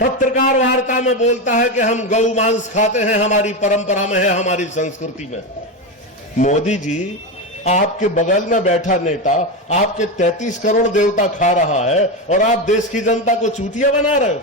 पत्रकार वार्ता में बोलता है कि हम गौ मांस खाते हैं, हमारी परंपरा में है, हमारी संस्कृति में। मोदी जी, आपके बगल में बैठा नेता आपके 33 करोड़ देवता खा रहा है और आप देश की जनता को चूतिया बना रहे हो।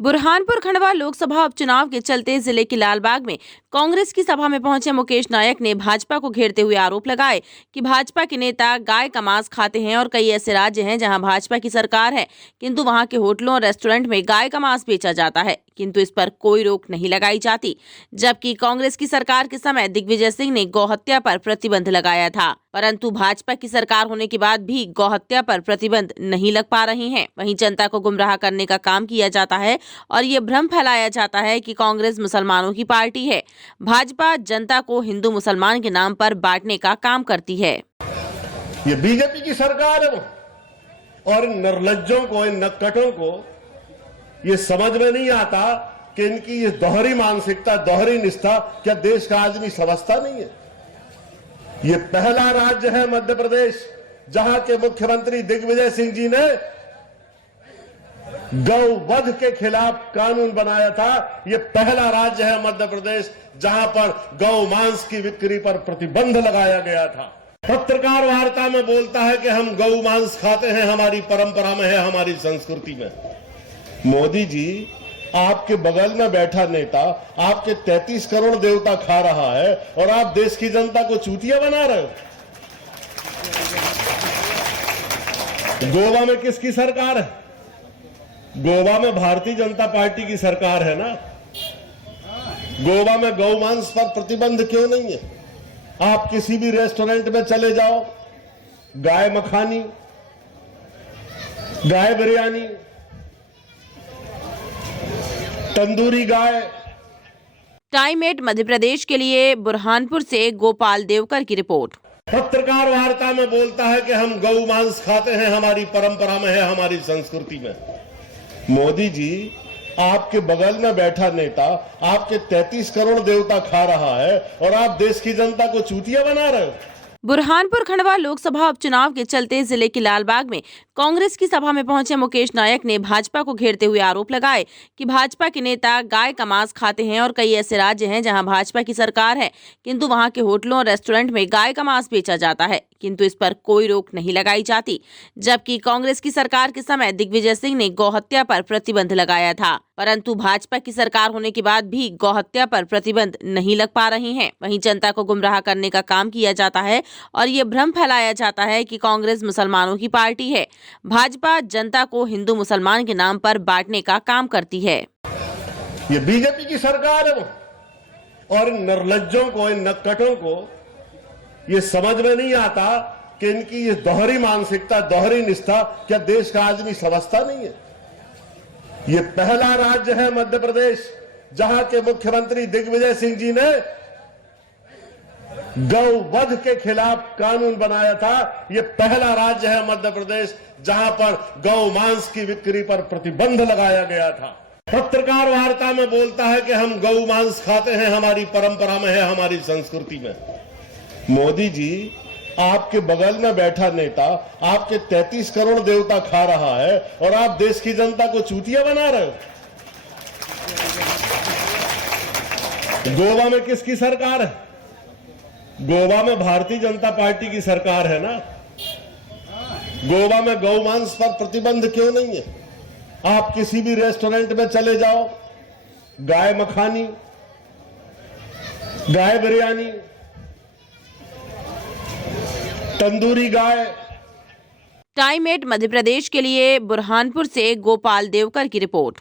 बुरहानपुर खंडवा लोकसभा उपचुनाव के चलते जिले के लालबाग में कांग्रेस की सभा में पहुंचे मुकेश नायक ने भाजपा को घेरते हुए आरोप लगाए कि भाजपा के नेता गाय का मांस खाते हैं और कई ऐसे राज्य हैं जहां भाजपा की सरकार है, किंतु वहां के होटलों और रेस्टोरेंट में गाय का मांस बेचा जाता है, किंतु इस पर कोई रोक नहीं लगाई जाती। जबकि कांग्रेस की सरकार के समय दिग्विजय सिंह ने गौहत्या पर प्रतिबंध लगाया था, परंतु भाजपा की सरकार होने के बाद भी गौहत्या पर प्रतिबंध नहीं लग पा रहे हैं। वहीं जनता को गुमराह करने का काम किया जाता है और ये भ्रम फैलाया जाता है कि कांग्रेस मुसलमानों की पार्टी है। भाजपा जनता को हिंदू मुसलमान के नाम पर बांटने का काम करती है। ये बीजेपी की सरकार है और इन निर्लज्जों को, इन नक्कटों को ये समझ में नहीं आता कि इनकी ये दोहरी मानसिकता, दोहरी निष्ठा क्या देश का आदमी समझता नहीं है। ये पहला राज्य है मध्य प्रदेश जहां के मुख्यमंत्री दिग्विजय सिंह जी ने गौवध के खिलाफ कानून बनाया था। ये पहला राज्य है मध्य प्रदेश जहां पर गौ मांस की बिक्री पर प्रतिबंध लगाया गया था। पत्रकार वार्ता में बोलता है कि हम गौ मांस खाते हैं, हमारी परंपरा में है, हमारी संस्कृति में। मोदी जी, आपके बगल में बैठा नेता आपके 33 करोड़ देवता खा रहा है और आप देश की जनता को चूतिया बना रहे हो। गोवा में किसकी सरकार है? गोवा में भारतीय जनता पार्टी की सरकार है ना। गोवा में गौ मांस पर प्रतिबंध क्यों नहीं है? आप किसी भी रेस्टोरेंट में चले जाओ, गाय मखानी, गाय बिरयानी, तंदूरी गाय। टाइम 8 मध्य प्रदेश के लिए बुरहानपुर से गोपाल देवकर की रिपोर्ट। पत्रकार वार्ता में बोलता है कि हम गौ मांस खाते हैं, हमारी परंपरा में है, हमारी संस्कृति में। मोदी जी, आपके बगल में बैठा नेता आपके 33 करोड़ देवता खा रहा है और आप देश की जनता को चूतिया बना रहे हो। बुरहानपुर खंडवा लोकसभा उपचुनाव के चलते जिले के लालबाग में कांग्रेस की सभा में पहुंचे मुकेश नायक ने भाजपा को घेरते हुए आरोप लगाए कि भाजपा के नेता गाय का मांस खाते हैं और कई ऐसे राज्य हैं जहां भाजपा की सरकार है, किंतु वहां के होटलों और रेस्टोरेंट में गाय का मांस बेचा जाता है, किंतु इस पर कोई रोक नहीं लगाई जाती। जबकि कांग्रेस की सरकार के समय दिग्विजय सिंह ने गौहत्या पर प्रतिबंध लगाया था, परंतु भाजपा की सरकार होने के बाद भी गौहत्या पर प्रतिबंध नहीं लग पा रहे हैं। वहीं जनता को गुमराह करने का काम किया जाता है और ये भ्रम फैलाया जाता है कि कांग्रेस मुसलमानों की पार्टी है। भाजपा जनता को हिंदू मुसलमान के नाम पर बांटने का काम करती है। ये बीजेपी की सरकार है और इन निर्लज्जों को, इन नक्कटों को ये समझ में नहीं आता कि इनकी ये दोहरी मानसिकता, दोहरी निष्ठा क्या देश का आदमी समझता नहीं है। ये पहला राज्य है मध्य प्रदेश जहां के मुख्यमंत्री दिग्विजय सिंह जी ने गौवध के खिलाफ कानून बनाया था। ये पहला राज्य है मध्य प्रदेश जहां पर गौ मांस की बिक्री पर प्रतिबंध लगाया गया था। पत्रकार वार्ता में बोलता है कि हम गौ मांस खाते हैं, हमारी परंपरा में है, हमारी संस्कृति में। मोदी जी, आपके बगल में बैठा नेता आपके 33 करोड़ देवता खा रहा है और आप देश की जनता को चूतिया बना रहे हो। गोवा में किसकी सरकार है? गोवा में भारतीय जनता पार्टी की सरकार है ना। गोवा में गौ मांस पर प्रतिबंध क्यों नहीं है? आप किसी भी रेस्टोरेंट में चले जाओ, गाय मखानी, गाय बिरयानी, तंदूरी गाय। टाइम 8 मध्य प्रदेश के लिए बुरहानपुर से गोपाल देवकर की रिपोर्ट।